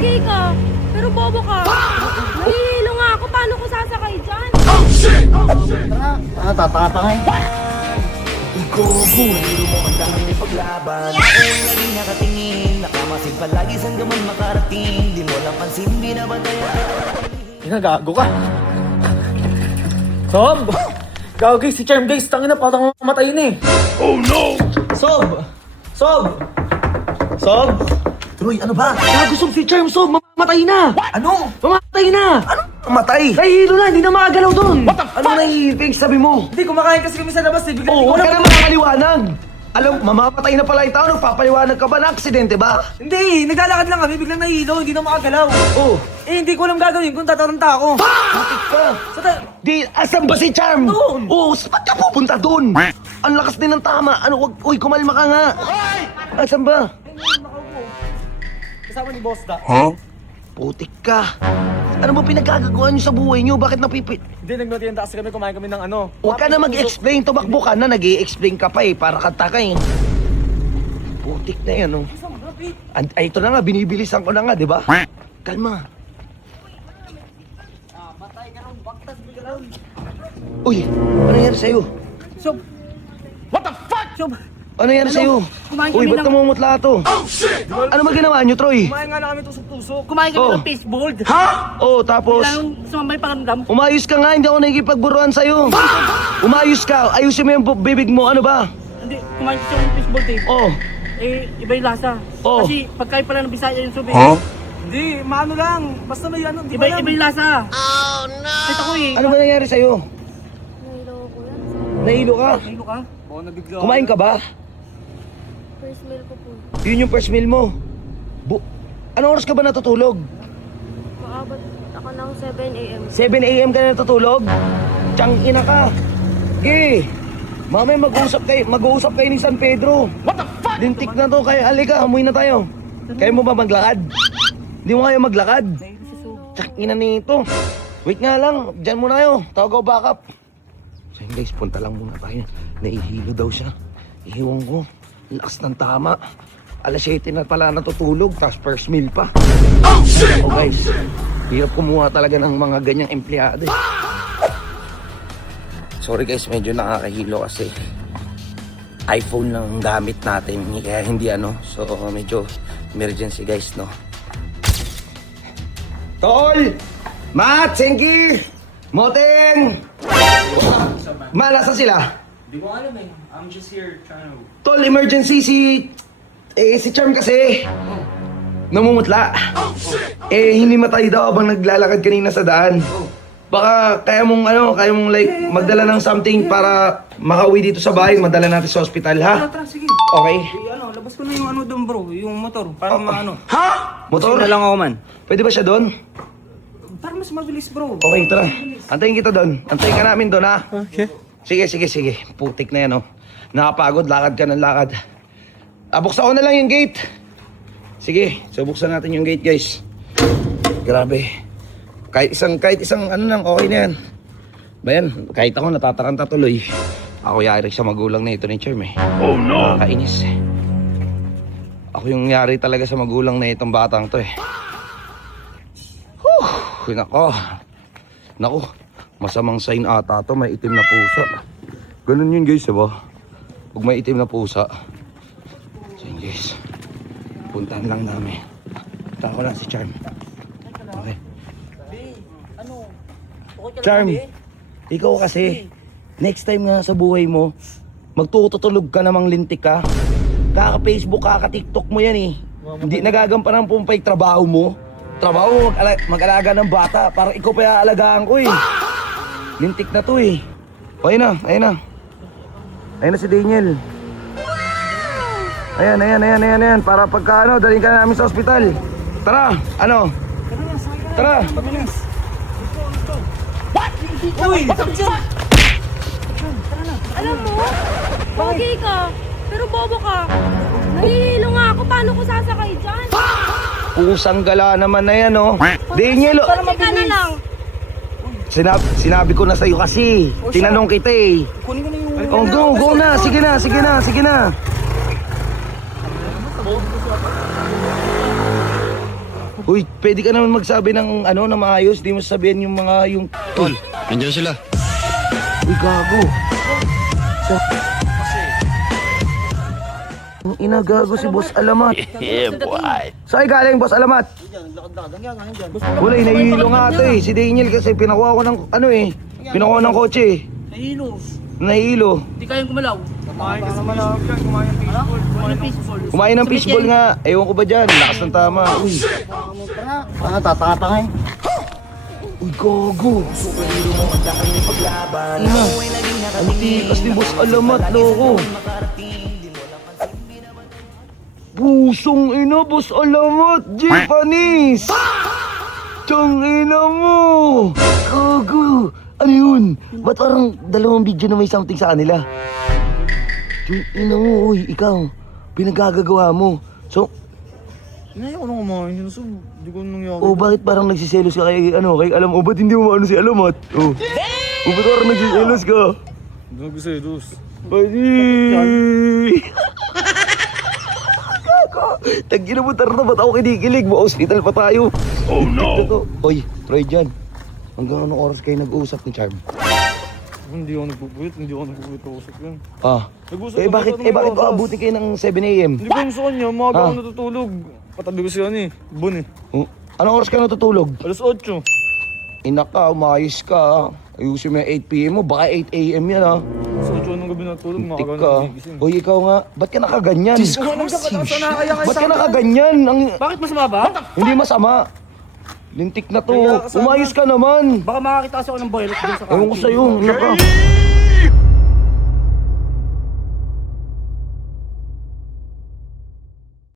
Pogi ka, pero bobo ka. Nahihilo nga ako, paano ko sasakay dyan? Tara, tatatangay. Ikogo, hindi mo ang dami may paglaban. Ako'y laging nakatingin, nakamasid palagi saan ka man makarating. Di mo lang pansin, di na ba tayo? Ginagago ka. Sob! Gago guys, si Charm guys, tangina parang mamatay na eh. Sob! Sob! Sob! Troy, ano ba? Gago Sob, si Charm Sob, mamamatay na! Ano? Mamamatay na! Ano? Matay? Nahihilo na, hindi na makagalaw doon! Ano nahihipig sabi mo? Hindi, kumakain kasi kami sa labas eh, bigla Oo, huwag ka na makakaliwanag. Alam, mamamatay na pala yung tao, nagpapaliwanag ka ba na aksidente ba? Hindi, naglalakad lang kami, biglang nahihilo, hindi na makagalaw. Oo. Eh, hindi ko alam gagawin kung tataranta ako. Matik ka. Di, asan ba si Charm? Doon. Oo, saan ka pupunta doon? Ang lakas din ng tama. Ano, wag, uy, kumalma ka nga. Asan ba? Kasama ni Boss Da. Putik ka. Ano ba pinagkagagawa niyo sa buhay niyo? Bakit napipit? Hindi, nagnotienta kasi kami, kumain kami ng ano. Huwag ka na mag-explain. Tumakbo ka na. Nag-i-explain ka pa eh. Para kanta ka eh. Putik na yan, oh. Ay, ito na nga. Binibilisan ko na nga, di ba? Kalma. Uy, ano nangyari sa'yo? Sob! What the fuck? Sob! Ano nangyari sa'yo? Kumain Uy, kami ba't namumutla to? Ano ba ginawa niyo, Troy? Kumain nga na kami tusok-tusok. Kumain kami Oh. ng fishbowl. Ha? Oh, tapos? Kailangan sumambay pakiramdam. Umayos ka nga, hindi ako nakikipagburuan sa'yo. Umayos ka, ayusin mo yung bibig mo, ano ba? Hindi, kumain kasi ako ng fishbowl eh. Oh, Eh, iba yung lasa. Oh. Kasi pagkain pala ng Bisaya yung sobe. Hindi, maano lang. Basta may ano, di Iba, ba iba yung lasa. Oh no! Kahit ako eh. ano ba nangyari sa'yo? Nahilo ko yan. Nahilo ka? Nahilo ka? Oo, nabigla. Kumain ka ba? First meal ko po. Yun yung first meal mo. Anong oras ka ba natutulog? Maabot ako ng 7 a.m. 7 a.m. ka na natutulog? Tiyang ina ka. Eh, mamaya mag-uusap kayo ni San Pedro. What the fuck? Lintik na to, kaya halika, amoy na tayo. Kaya mo ba maglakad? Hindi mo kayo maglakad? Tiyang ina nito. Wait nga lang, dyan muna kayo. Tawag ako backup. So yun guys, punta lang muna tayo. Naihilo daw siya. Ihiwan ko. Lakas ng tama. Alas 7 na pala natutulog, tapos first meal pa. Oh shit! Oh guys, hirap kumuha talaga ng mga ganyang empleyado eh. Sorry guys, medyo nakakahilo kasi iPhone lang ang gamit natin, kaya hindi ano. So medyo emergency guys, no? Tol! Matt! Sengi! Moteng! Malasa sila? Di ko alam eh. I'm just here trying to... Tol, emergency si Charm kasi namumutla. Hindi matay daw habang naglalakad kanina sa daan. Baka kaya mong like magdala ng something para makauwi dito sa bahay, madala natin sa ospital, ha? Tara, sige. Okay? Ano, labas ko na yung ano doon bro, yung motor. Para maano. Ha? Motor? Na lang ako man. Pwede ba siya doon? Para mas mabilis bro. Okay, tara. Antayin kita doon. Antayin ka namin doon, ha? Okay. Sige. Putik na yan, oh. Nakapagod, lakad ka ng lakad. Buksan ko na lang yung gate. Sige, so buksan natin yung gate, guys. Grabe. Kahit isang ano lang, okay na yan. Bayan, kahit ako natataranta tuloy. Ako yari sa magulang na ito ni Charm eh. Oh no! Nakakainis eh. Ako yung yari talaga sa magulang na itong batang to eh. Nako. Masamang sign ata to, may itim na pusa. Ganun yun guys, diba? Pag may itim na pusa. So yun guys, puntahan lang namin. Puntahan ko lang si Charm. Okay. Charm, ikaw kasi, next time nga sa buhay mo, magtutulog ka namang lintik ka. Kaka-Facebook, kaka-TikTok mo yan eh. Hindi nagagampanan po pa yung trabaho mo. Trabaho mo mag-alaga ng bata, para ikaw pa iaalagaan ko eh. Lintik na to eh. Ayun na. Ayun na si Daniel. Ayan. Para pagka ano, dalhin ka na namin sa ospital. Tara, ano? Tara. Uy! Alam mo, pogi ka, pero bobo ka. Nahihilo nga ako, paano ko sasakay dyan? Pusang gala naman na yan, oh. Daniel, oh. Teka na lang. Sinabi ko na sa'yo kasi. Tinanong kita eh. Kunin ko na yung... Oh, go na. Sige na. Uy, pwede ka naman magsabi ng ano na maayos, di mo sabihin yung mga yung... Tol, nandiyan sila. Uy, gago. Ang ina, gago si Boss Alamat. Yeah, boy. Saan galing, Boss Alamat? Wala, nahihilo nga ito eh. Si Daniel kasi pinakuha ko ng ano eh. Pinakuha ng kotse eh. Nahihilo. Hindi kayang gumalaw. Kumain ng fishball nga. Ewan ko ba dyan, lakas ng tama. Uy. Tatanga-tanga eh. Uy, gago. Ina. Ang tikas ni Boss Alamat, loko. Pusong ina, Boss Alamat. Japanese. Tiyang ina mo. Gago. Ano yun? Ba't parang dalawang video na may something sa kanila? Tiyang ina mo, uy, ikaw. Pinagagagawa mo. So, Hinaya ko nang kumain yun, so di ko nangyari. oh, bakit parang nagsiselos ka kay, ano, kay alam mo, ba't hindi mo maano si Alamat? Oh. Oh, ba't parang nagsiselos ka? Hindi na gusto eh, dos. Pwede! Kako! Tagina mo, tara na, ba't ako kinikilig? Ma-hospital pa tayo. Oh no! Oy, try dyan. Hanggang anong oras kayo nag-uusap ni Charm? Hindi ako nagpupuyot kausap yan. Ah. Nag-usap Eh kami bakit, tatlong oras. aabutin kayo ng 7 a.m.? Hindi ko gusto kanya, maaga Ah. ako natutulog. Patabi ko siya eh, Bon eh. Oh, anong oras ka natutulog? Alas 8. Ina ka, umayos ka. Ayusin mo yung 8 p.m. mo, baka 8 a.m. yan ah. Alas 8 ng gabi natulog, Tik maaga ka. na nagigising. Oy, ikaw nga, ba't ka nakaganyan? Ba't ka nakaganyan? Bakit masama ba? Hindi masama. Lintik na to. Kaya kasama. Umayos ka naman. Baka makakita kasi ako ng boylet dun sa Ewan ko sa'yo. Ano ka?